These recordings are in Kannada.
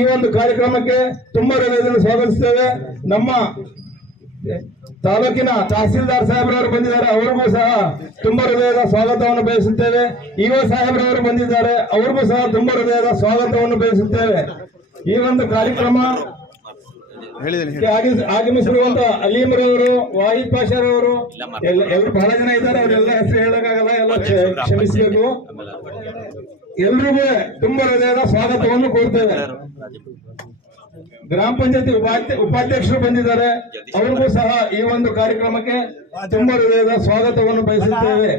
ಈ ಒಂದು ಕಾರ್ಯಕ್ರಮಕ್ಕೆ ತುಂಬಾ ಹೃದಯದಿಂದ ಸ್ವಾಗತಿಸುತ್ತೇವೆ. ನಮ್ಮ ತಾಲೂಕಿನ ತಹಸೀಲ್ದಾರ್ ಸಾಹೇಬ್ರವರು ಬಂದಿದ್ದಾರೆ, ಅವರಿಗೂ ಸಹ ತುಂಬಾ ಹೃದಯದ ಸ್ವಾಗತವನ್ನು ಬಯಸುತ್ತೇವೆ. ಇಒ ಸಾಹೇಬ್ರವರು ಬಂದಿದ್ದಾರೆ, ಅವರಿಗೂ ಸಹ ತುಂಬಾ ಹೃದಯದ ಸ್ವಾಗತವನ್ನು ಬಯಸುತ್ತೇವೆ. ಈ ಒಂದು ಕಾರ್ಯಕ್ರಮ ಆಗಮಿಸಿರುವಂತ ಅಲೀಮ್ರವರು, ವಾಹಿದ್ ಪಾಷಾರವರು ಎಲ್ಲರೂ ಬಹಳ ಜನ ಇದ್ದಾರೆ. ಅವರೆಲ್ಲ ಹೆಸರು ಹೇಳಕ್ಕಾಗಲ್ಲ, ಎಲ್ಲ ಕ್ಷಮಿಸಬೇಕು. ಎಲ್ರಿಗೂ ತುಂಬಾ ಹೃದಯದ ಸ್ವಾಗತವನ್ನು ಕೋರ್ತೇವೆ. ಗ್ರಾಮ ಪಂಚಾಯತಿ ಉಪಾಧ್ಯಕ್ಷರು ಬಂದಿದ್ದಾರೆ, ಅವ್ರಿಗೂ ಸಹ ಈ ಒಂದು ಕಾರ್ಯಕ್ರಮಕ್ಕೆ ತುಂಬಾ ಹೃದಯದ ಸ್ವಾಗತವನ್ನು ಬಯಸುತ್ತೇವೆ.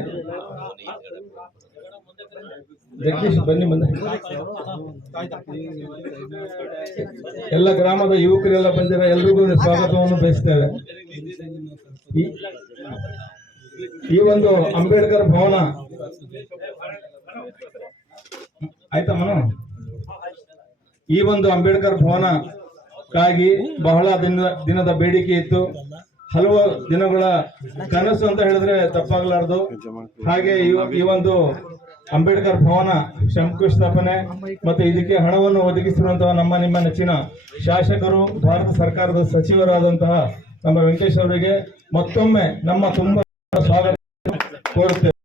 ಜಗದೀಶ್ ಬನ್ನಿ ಮುಂದೆ. ಎಲ್ಲ ಗ್ರಾಮದ ಯುವಕರೆಲ್ಲ ಬಂದಿದ್ದಾರೆ, ಎಲ್ರಿಗೂ ಸ್ವಾಗತವನ್ನು ಬಯಸುತ್ತೇವೆ. ಈ ಒಂದು ಅಂಬೇಡ್ಕರ್ ಭವನ ಆಯ್ತಮ್ಮ, ಈ ಒಂದು ಅಂಬೇಡ್ಕರ್ ಭವನಕ್ಕಾಗಿ ಬಹಳ ದಿನದ ಬೇಡಿಕೆ ಇತ್ತು. ಹಲವು ದಿನಗಳ ಕನಸು ಅಂತ ಹೇಳಿದ್ರೆ ತಪ್ಪಾಗಲಾರದು. ಹಾಗೆ ಈ ಒಂದು ಅಂಬೇಡ್ಕರ್ ಭವನ ಶಂಕುಸ್ಥಾಪನೆ ಮತ್ತು ಇದಕ್ಕೆ ಹಣವನ್ನು ಒದಗಿಸಿರುವಂತಹ ನಿಮ್ಮ ನೆಚ್ಚಿನ ಶಾಸಕರು, ಭಾರತ ಸರ್ಕಾರದ ಸಚಿವರಾದಂತಹ ನಮ್ಮ ವೆಂಕಟೇಶ್ ಅವರಿಗೆ ಮತ್ತೊಮ್ಮೆ ನಮ್ಮ ತುಂಬಾ ಸ್ವಾಗತ ಕೋರುತ್ತೇವೆ.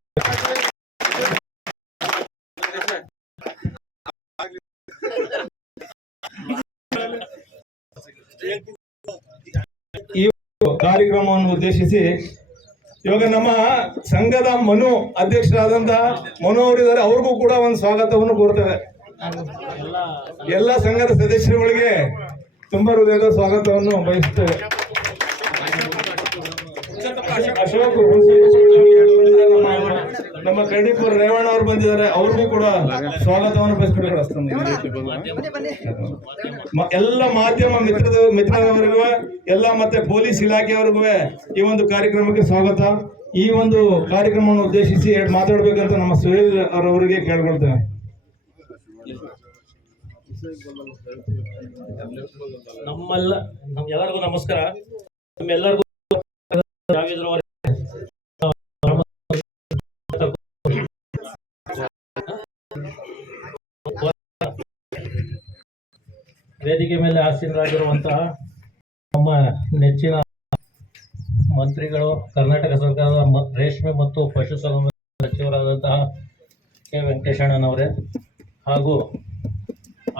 ಈ ಕಾರ್ಯಕ್ರಮವನ್ನು ಉದ್ದೇಶಿಸಿ ಇವಾಗ ನಮ್ಮ ಸಂಘದ ಅಧ್ಯಕ್ಷರಾದಂತಹ ಮನು ಅವರಿದ್ದಾರೆ, ಅವ್ರಿಗೂ ಕೂಡ ಒಂದು ಸ್ವಾಗತವನ್ನು ಕೋರ್ತೇವೆ. ಎಲ್ಲ ಸಂಘದ ಸದಸ್ಯರುಗಳಿಗೆ ತುಂಬಾ ಹೃದಯದ ಸ್ವಾಗತವನ್ನು ಬಯಸುತ್ತೇವೆ. ಅಶೋಕ್ ನಮ್ಮ ಕರಡಿಪುರ ರೇವಣ್ಣ ಅವರು ಬಂದಿದ್ದಾರೆ, ಅವ್ರಿಗೂ ಕೂಡ ಸ್ವಾಗತವನ್ನು ಬಯಸ್ಕೊಡ್ತಾರೆ. ಎಲ್ಲ ಮಾಧ್ಯಮ ಮಿತ್ರರವರಿಗೂ ಎಲ್ಲ ಮತ್ತೆ ಪೊಲೀಸ್ ಇಲಾಖೆಯವರಿಗೂ ಈ ಒಂದು ಕಾರ್ಯಕ್ರಮಕ್ಕೆ ಸ್ವಾಗತ. ಈ ಒಂದು ಕಾರ್ಯಕ್ರಮವನ್ನು ಉದ್ದೇಶಿಸಿ ಮಾತಾಡ್ಬೇಕಂತ ನಮ್ಮ ಸುಹೇಲ್ ಅವರವರಿಗೆ ಕೇಳ್ಕೊಳ್ತೇವೆ. ಎಲ್ಲರಿಗೂ ನಮಸ್ಕಾರ. ನಮ್ಮೆಲ್ಲರಿಗೂ ವೇದಿಕೆ ಮೇಲೆ ಆಸೀನರಾಗಿರುವಂತಹ ನಮ್ಮ ನೆಚ್ಚಿನ ಮಂತ್ರಿಗಳು, ಕರ್ನಾಟಕ ಸರ್ಕಾರದ ರೇಷ್ಮೆ ಮತ್ತು ಪಶುಸಂಗೋಪನಾ ಸಚಿವರಾದಂತಹ ಕೆ ವೆಂಕಟೇಶಣ್ಣನವರೇ, ಹಾಗೂ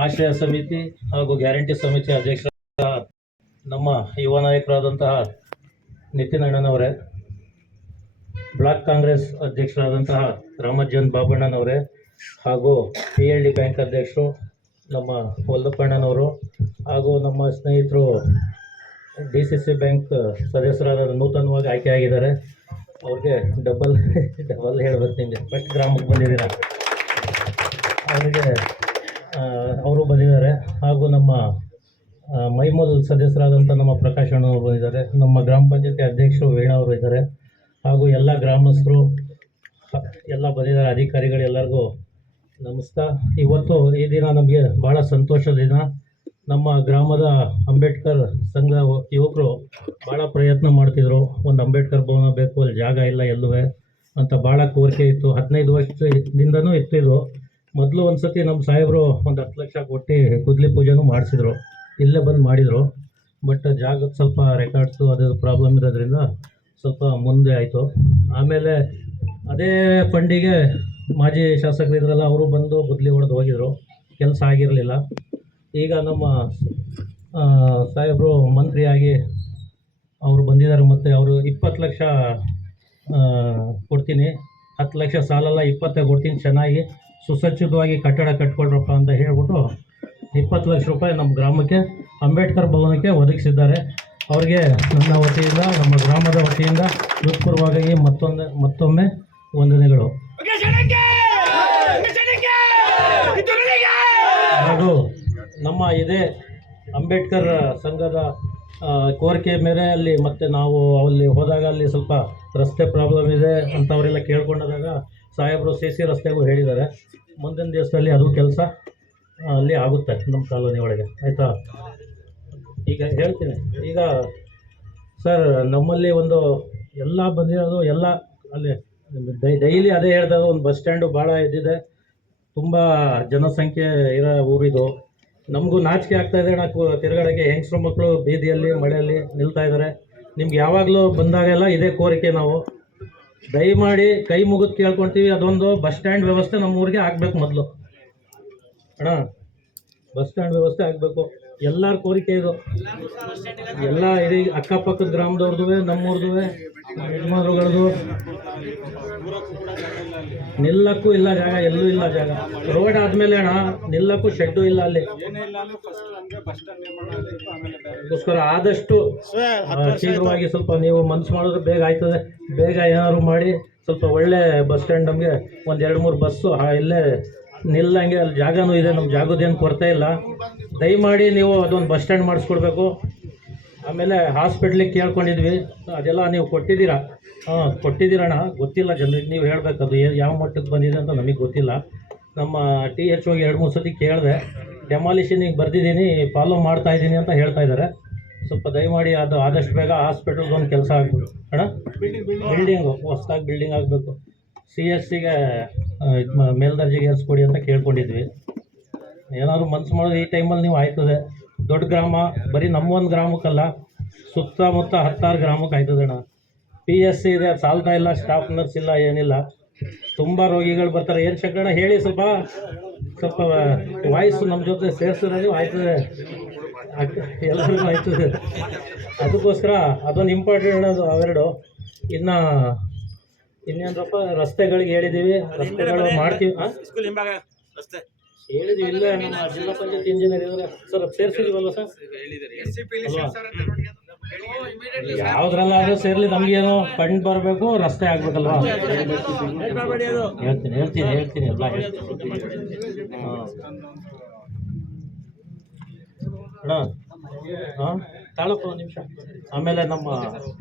ಆಶ್ರಯ ಸಮಿತಿ ಹಾಗೂ ಗ್ಯಾರಂಟಿ ಸಮಿತಿ ಅಧ್ಯಕ್ಷರಾದ ನಮ್ಮ ಯುವ ನಾಯಕರಾದಂತಹ ನಿತಿನ್ ಅಣ್ಣನವರೇ, ಬ್ಲಾಕ್ ಕಾಂಗ್ರೆಸ್ ಅಧ್ಯಕ್ಷರಾದಂತಹ ರಾಮಜ್ಜನ್ ಬಾಬಣ್ಣನವರೇ, ಹಾಗೂ PLD ಬ್ಯಾಂಕ್ ಅಧ್ಯಕ್ಷರು ನಮ್ಮ ವಲ್ಲಪ್ಪಣ್ಣನವರು, ಹಾಗೂ ನಮ್ಮ ಸ್ನೇಹಿತರು DCC ಬ್ಯಾಂಕ್ ಸದಸ್ಯರಾದ ನೂತನವಾಗಿ ಆಯ್ಕೆಯಾಗಿದ್ದಾರೆ. ಅವ್ರಿಗೆ ಡಬಲ್ ಹೇಳ್ಬೇಕು, ನಿಮಗೆ ಫಸ್ಟ್ ಗ್ರಾಮಕ್ಕೆ ಬಂದಿದ್ದೀರ, ಅವರಿಗೆ ಅವರು ಬಂದಿದ್ದಾರೆ. ಹಾಗೂ ನಮ್ಮ ಮೈಮೂಲ್ ಸದಸ್ಯರಾದಂಥ ನಮ್ಮ ಪ್ರಕಾಶ್ ಅಣ್ಣವರು ಬಂದಿದ್ದಾರೆ. ನಮ್ಮ ಗ್ರಾಮ ಪಂಚಾಯತಿ ಅಧ್ಯಕ್ಷರು ವೀಣಾ ಅವರು ಇದ್ದಾರೆ. ಹಾಗೂ ಎಲ್ಲ ಗ್ರಾಮಸ್ಥರು ಎಲ್ಲ ಬಂದಿದ್ದಾರೆ, ಅಧಿಕಾರಿಗಳು, ಎಲ್ಲರಿಗೂ ನಮಸ್ಕಾರ. ಇವತ್ತು ಈ ದಿನ ನಮಗೆ ಭಾಳ ಸಂತೋಷದ ದಿನ. ನಮ್ಮ ಗ್ರಾಮದ ಅಂಬೇಡ್ಕರ್ ಸಂಘ ಯುವಕರು ಭಾಳ ಪ್ರಯತ್ನ ಮಾಡ್ತಿದ್ರು. ಒಂದು ಅಂಬೇಡ್ಕರ್ ಭವನ ಬೇಕು, ಅಲ್ಲಿ ಜಾಗ ಇಲ್ಲ ಎಲ್ಲುವೆ ಅಂತ ಭಾಳ ಕೋರಿಕೆ ಇತ್ತು. 15 ವರ್ಷದಿಂದನೂ ಇತ್ತು ಇದು. ಮೊದಲು ಒಂದು ಸತಿ ನಮ್ಮ ಸಾಹೇಬರು ಒಂದು 10 ಲಕ್ಷ ಕೊಟ್ಟು ಕುದ್ಲಿ ಪೂಜೆನೂ ಮಾಡಿಸಿದ್ರು, ಇಲ್ಲೇ ಬಂದು ಮಾಡಿದರು. ಬಟ್ ಜಾಗದ ಸ್ವಲ್ಪ ರೆಕಾರ್ಡ್ಸು ಅದು ಪ್ರಾಬ್ಲಮ್ ಇರೋದ್ರಿಂದ ಸ್ವಲ್ಪ ಮುಂದೆ ಆಯಿತು. ಆಮೇಲೆ ಅದೇ ಫಂಡಿಗೆ ಮಾಜಿ ಶಾಸಕರು ಇದ್ರಲ್ಲ, ಅವರು ಬಂದು ಗುದ್ಲಿ ಹೊಡೆದು ಹೋಗಿದ್ರು, ಕೆಲಸ ಆಗಿರಲಿಲ್ಲ. ಈಗ ನಮ್ಮ ಸಾಹೇಬರು ಮಂತ್ರಿಯಾಗಿ ಅವರು ಬಂದಿದ್ದಾರೆ. ಮತ್ತು ಅವರು 20 ಲಕ್ಷ ಕೊಡ್ತೀನಿ, 10 ಲಕ್ಷ ಸಾಲಲ್ಲ 20 ಕೊಡ್ತೀನಿ, ಚೆನ್ನಾಗಿ ಸುಸಜ್ಜಿತವಾಗಿ ಕಟ್ಟಡ ಕಟ್ಕೊಳ್ರಪ್ಪ ಅಂತ ಹೇಳ್ಬಿಟ್ಟು 20 ಲಕ್ಷ ರೂಪಾಯಿ ನಮ್ಮ ಗ್ರಾಮಕ್ಕೆ ಅಂಬೇಡ್ಕರ್ ಭವನಕ್ಕೆ ಒದಗಿಸಿದ್ದಾರೆ. ಅವ್ರಿಗೆ ನನ್ನ ವತಿಯಿಂದ, ನಮ್ಮ ಗ್ರಾಮದ ವತಿಯಿಂದ ಹೃತ್ಪೂರ್ವವಾಗಿ ಮತ್ತೊಮ್ಮೆ ವಂದನೆಗಳು. ಹಾಗೂ ನಮ್ಮ ಇದೇ ಅಂಬೇಡ್ಕರ್ ಸಂಘದ ಕೋರಿಕೆ ಮೇರೆಯಲ್ಲಿ ಮತ್ತು ನಾವು ಅಲ್ಲಿ ಹೋದಾಗ ಅಲ್ಲಿ ಸ್ವಲ್ಪ ರಸ್ತೆ ಪ್ರಾಬ್ಲಮ್ ಇದೆ ಅಂತ ಅವರೆಲ್ಲ ಕೇಳ್ಕೊಂಡಾಗ ಸಾಹೇಬರು CC ರಸ್ತೆಗೂ ಹೇಳಿದ್ದಾರೆ. ಮುಂದಿನ ದಿವಸದಲ್ಲಿ ಅದು ಕೆಲಸ ಅಲ್ಲಿ ಆಗುತ್ತೆ ನಮ್ಮ ಕಾಲೋನಿ ಒಳಗೆ, ಆಯಿತಾ? ಈಗ ಹೇಳ್ತೀನಿ. ಈಗ ಸರ್, ನಮ್ಮಲ್ಲಿ ಒಂದು ಎಲ್ಲ ಬಂದಿರೋದು ಎಲ್ಲ ಅಲ್ಲಿ ಡೈಲಿ ಅದೇ ಹೇಳ್ದಾಗ, ಒಂದು ಬಸ್ ಸ್ಟ್ಯಾಂಡು ಭಾಳ ಇದ್ದಿದೆ, ತುಂಬ ಜನಸಂಖ್ಯೆ ಇರೋ ಊರಿದು. ನಮಗೂ ನಾಚಿಕೆ ಆಗ್ತಾ ಇದೆ ಅಣ್ಣ ತಿರುಗಾಡೋಕ್ಕೆ. ಹೆಂಗಸ್ರು ಮಕ್ಕಳು ಬೀದಿಯಲ್ಲಿ ಮಳೆಯಲ್ಲಿ ನಿಲ್ತಾ ಇದ್ದಾರೆ. ನಿಮ್ಗೆ ಯಾವಾಗಲೂ ಬಂದಾಗೆಲ್ಲ ಇದೇ ಕೋರಿಕೆ. ನಾವು ದಯಮಾಡಿ ಕೈ ಮುಗಿದು ಕೇಳ್ಕೊಳ್ತೀವಿ, ಅದೊಂದು ಬಸ್ ಸ್ಟ್ಯಾಂಡ್ ವ್ಯವಸ್ಥೆ ನಮ್ಮ ಊರಿಗೆ ಆಗಬೇಕು ಮೊದಲು ಅಣ್ಣ. ಬಸ್ ಸ್ಟ್ಯಾಂಡ್ ವ್ಯವಸ್ಥೆ ಆಗಬೇಕು, ಎಲ್ಲರ ಕೋರಿಕೆ ಇದು. ಎಲ್ಲ ಇಡೀ ಅಕ್ಕಪಕ್ಕದ ಗ್ರಾಮದವ್ರದ್ದು, ನಮ್ಮೂರ್ದು, ಯಜಮಾನ್ರುಗಳದು. ನಿಲ್ಲಕ್ಕೂ ಇಲ್ಲ ಜಾಗ, ಎಲ್ಲೂ ಇಲ್ಲ ಜಾಗ. ರೋಡ್ ಆದಮೇಲೆ ಅಣ್ಣ ನಿಲ್ಲಕ್ಕೂ ಶೆಡ್ಡು ಇಲ್ಲ ಅಲ್ಲಿ. ಅದಕ್ಕೋಸ್ಕರ ಆದಷ್ಟು ಶೀಘ್ರವಾಗಿ ಸ್ವಲ್ಪ ನೀವು ಮನ್ಸು ಮಾಡಿದ್ರೆ ಬೇಗ ಆಯ್ತದೆ. ಬೇಗ ಏನಾದ್ರು ಮಾಡಿ ಸ್ವಲ್ಪ ಒಳ್ಳೆ ಬಸ್ ಸ್ಟ್ಯಾಂಡ್, ನಮಗೆ ಒಂದು 2-3 ಬಸ್ಸು ಇಲ್ಲೇ ನಿಲ್ಲಂಗೆ ಅಲ್ಲಿ ಜಾಗನೂ ಇದೆ. ನಮ್ಮ ಜಾಗದೇನು ಕೊರತೆ ಇಲ್ಲ. ದಯಮಾಡಿ ನೀವು ಅದೊಂದು ಬಸ್ ಸ್ಟ್ಯಾಂಡ್ ಮಾಡಿಸ್ಕೊಡ್ಬೇಕು. ಆಮೇಲೆ ಹಾಸ್ಪಿಟ್ಲಿಗೆ ಕೇಳ್ಕೊಂಡಿದ್ವಿ, ಅದೆಲ್ಲ ನೀವು ಕೊಟ್ಟಿದ್ದೀರಾ? ಕೊಟ್ಟಿದ್ದೀರಣ್ಣ, ಗೊತ್ತಿಲ್ಲ ಜನರಿಗೆ. ನೀವು ಹೇಳಬೇಕು ಅದು ಯಾವ ಮಟ್ಟಕ್ಕೆ ಬಂದಿದೆ ಅಂತ ನಮಗೆ ಗೊತ್ತಿಲ್ಲ. ನಮ್ಮ THO 2-3 ಸತಿ ಕೇಳಿದೆ, ಡೆಮಾಲಿಷನಿಗೆ ಬರ್ದಿದ್ದೀನಿ, ಫಾಲೋ ಮಾಡ್ತಾ ಇದ್ದೀನಿ ಅಂತ ಹೇಳ್ತಾ ಇದ್ದಾರೆ. ಸ್ವಲ್ಪ ದಯಮಾಡಿ ಅದು ಆದಷ್ಟು ಬೇಗ ಹಾಸ್ಪಿಟಲ್ದೊಂದು ಕೆಲಸ ಆಗಬೇಕು ಅಣ್ಣ. ಬಿಲ್ಡಿಂಗು ಹೊಸದಾಗಿ ಬಿಲ್ಡಿಂಗ್ ಆಗಬೇಕು. CSCಗೆ ಮೇಲ್ದರ್ಜೆಗೆ ಏರಿಸ್ಕೊಡಿ ಅಂತ ಕೇಳ್ಕೊಂಡಿದ್ವಿ. ಏನಾದರೂ ಮನ್ಸು ಮಾಡೋದು ಈ ಟೈಮಲ್ಲಿ ನೀವು ಆಯ್ತದೆ. ದೊಡ್ಡ ಗ್ರಾಮ, ಬರೀ ನಮ್ಮೊಂದು ಗ್ರಾಮಕ್ಕಲ್ಲ, ಸುತ್ತಮುತ್ತ 10 ಗ್ರಾಮಕ್ಕೆ ಆಯ್ತದೆ ಅಣ್ಣ. PSC ಇದೆ, ಸಾಲ್ತಾ ಇಲ್ಲ, ಸ್ಟಾಫ್ ನರ್ಸ್ ಇಲ್ಲ, ಏನಿಲ್ಲ. ತುಂಬ ರೋಗಿಗಳು ಬರ್ತಾರೆ. ಏನು ಶಂಕರಣ್ಣ ಹೇಳಿ, ಸ್ವಲ್ಪ ವಾಯ್ಸು ನಮ್ಮ ಜೊತೆ ಸೇರಿಸಿದ್ರೆ ಆಯ್ತದೆ, ಎಲ್ಲರಿಗೂ ಆಯ್ತದೆ. ಅದಕ್ಕೋಸ್ಕರ ಅದೊಂದು ಇಂಪಾರ್ಟೆಂಟ್ ಅದು ಅವೆರಡು. ಇನ್ನೇನಪ್ಪ, ರಸ್ತೆಗಳಿಗೆ ಹೇಳಿದ್ದೀವಿ, ರಸ್ತೆಗಳು ಮಾಡ್ತೀವಿ. ಹೇಳಿದ್ವಿ, ಇಲ್ಲ ನಮ್ಮ ಜಿಲ್ಲಾ ಪಂಚಾಯತ್ ಇಂಜಿನಿಯರ್ ಇದ್ದಾರೆ ಸರ್, ಸೇರಿಸಿದ್ವಲ್ವ ಸರ್? ಯಾವುದ್ರಲ್ಲಾದ್ರೂ ಸೇರ್ಲಿ, ನಮಗೇನು ಫಂಡ್ ಬರಬೇಕು, ರಸ್ತೆ ಆಗ್ಬೇಕಲ್ವಾ? ಹೇಳ್ತೀನಿ ಎಲ್ಲ ಹೇಳ್ತೀನಿ. ಅಣ್ಣ ತಾಳಪ್ಪ ಒಂದು ನಿಮಿಷ. ಆಮೇಲೆ ನಮ್ಮ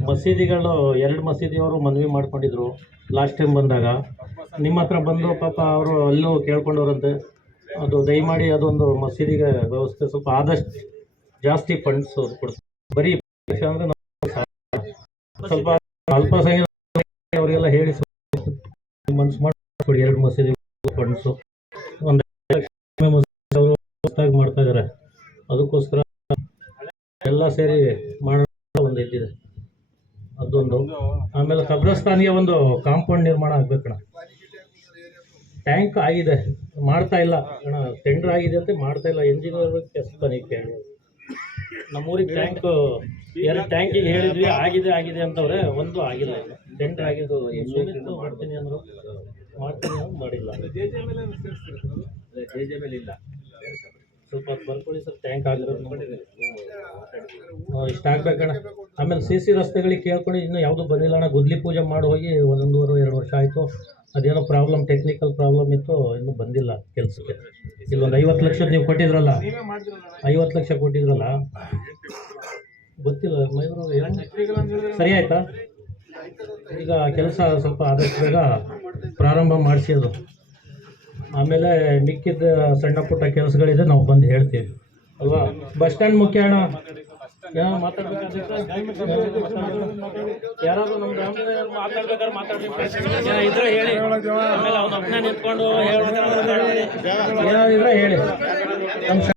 ಮಸೀದಿಗಳು 2 ಮಸೀದಿಯವರು ಮನವಿ ಮಾಡ್ಕೊಂಡಿದ್ರು ಲಾಸ್ಟ್ ಟೈಮ್ ಬಂದಾಗ. ನಿಮ್ಮ ಹತ್ರ ಬಂದು ಪಾಪ ಅವರು ಅಲ್ಲೂ ಕೇಳ್ಕೊಂಡವ್ರಂತೆ. ಅದು ದಯಮಾಡಿ ಅದೊಂದು ಮಸೀದಿಗೆ ವ್ಯವಸ್ಥೆ ಸ್ವಲ್ಪ ಆದಷ್ಟು ಜಾಸ್ತಿ ಫಂಡ್ಸ್ ಕೊಡ್ತಾರೆ. ಬರೀ ಅಂದರೆ ಸ್ವಲ್ಪ ಅಲ್ಪಸಂಖ್ಯಾತ ಅವರಿಗೆಲ್ಲ ಹೇಳಿ ಮನ್ಸು ಮಾಡಿಕೊಡಿ. 2 ಮಸೀದಿ ಫಂಡ್ಸು ಒಂದು ಮಾಡ್ತಾ ಇದ್ದಾರೆ. ಅದಕ್ಕೋಸ್ಕರ ಎಲ್ಲ ಸೇರಿ ಮಾಡೋಣ ಒಂದು ಇದ್ದಿದೆ ಅದೊಂದು. ಆಮೇಲೆ ಕಬ್ರಸ್ತಾನಿಗೆ ಒಂದು ಕಾಂಪೌಂಡ್ ನಿರ್ಮಾಣ ಆಗ್ಬೇಕಣ್ಣ. ಟ್ಯಾಂಕ್ ಆಗಿದೆ, ಮಾಡ್ತಾ ಇಲ್ಲ ಅಣ್ಣ. ಟೆಂಡರ್ ಆಗಿದೆ ಅಂತ ಮಾಡ್ತಾ ಇಲ್ಲ. ಇಂಜಿನಿಯರ್ ಕೆಲಸ ನೀವು ಕೇಳಿ. ನಮ್ಮೂರಿಗೆ ಟ್ಯಾಂಕ್ 2 ಟ್ಯಾಂಕಿಗೆ ಹೇಳಿದ್ವಿ, ಆಗಿದೆ ಅಂತವ್ರೆ, ಒಂದು ಆಗಿಲ್ಲ. ಟೆಂಡರ್ ಆಗಿದ್ದು ಮಾಡ್ತೀನಿ ಅಂದರು, ಮಾಡಿಲ್ಲ. ಇಲ್ಲ, ಸ್ವಲ್ಪ ಬರ್ಕೊಳ್ಳಿ ಸರ್, ಟ್ಯಾಂಕ್ ಆಗಿರೋದು ಇಷ್ಟ ಆಗ್ಬೇಕಣ್ಣ. ಆಮೇಲೆ CC ರಸ್ತೆಗಳಿಗೆ ಕೇಳ್ಕೊಂಡು ಇನ್ನೂ ಯಾವುದೂ ಬಂದಿಲ್ಲ ಅಣ್ಣ. ಗುದ್ಲಿ ಪೂಜೆ ಮಾಡಿ ಹೋಗಿ 1.5-2 ವರ್ಷ ಆಯಿತು. ಅದೇನೋ ಪ್ರಾಬ್ಲಮ್, ಟೆಕ್ನಿಕಲ್ ಪ್ರಾಬ್ಲಮ್ ಇತ್ತು, ಇನ್ನೂ ಬಂದಿಲ್ಲ ಕೆಲಸಕ್ಕೆ. ಇಲ್ಲೊಂದು 50 ಲಕ್ಷ ನೀವು ಕೊಟ್ಟಿದ್ರಲ್ಲ, 50 ಲಕ್ಷ ಕೊಟ್ಟಿದ್ರಲ್ಲ, ಗೊತ್ತಿಲ್ಲ ಸರಿ ಆಯ್ತಾ? ಈಗ ಕೆಲಸ ಸ್ವಲ್ಪ ಆದಷ್ಟು ಬೇಗ ಪ್ರಾರಂಭ ಮಾಡಿಸಿ ಅದು. ಆಮೇಲೆ ಮಿಕ್ಕಿದ ಸಣ್ಣ ಪುಟ್ಟ ಕೆಲಸಗಳಿದೆ, ನಾವು ಬಂದು ಹೇಳ್ತೀವಿ ಅಲ್ವಾ? ಬಸ್ ಸ್ಟ್ಯಾಂಡ್ ಮುಖ್ಯ ಅಣ್ಣ. ಯಾರಾದ್ರೂ ನಮ್ಮ ಗ್ರಾಮೀಣ ಮಾತಾಡ್ಬೇಕಾದ್ರೆ ಮಾತಾಡ್ರಿ ಇದ್ರೆ ಹೇಳಿ. ಆಮೇಲೆ ಅವ್ನ ಒಬ್ಬನೇ ನಿಂತ್ಕೊಂಡು ಏನಾದಿದ್ರೆ ಹೇಳಿ.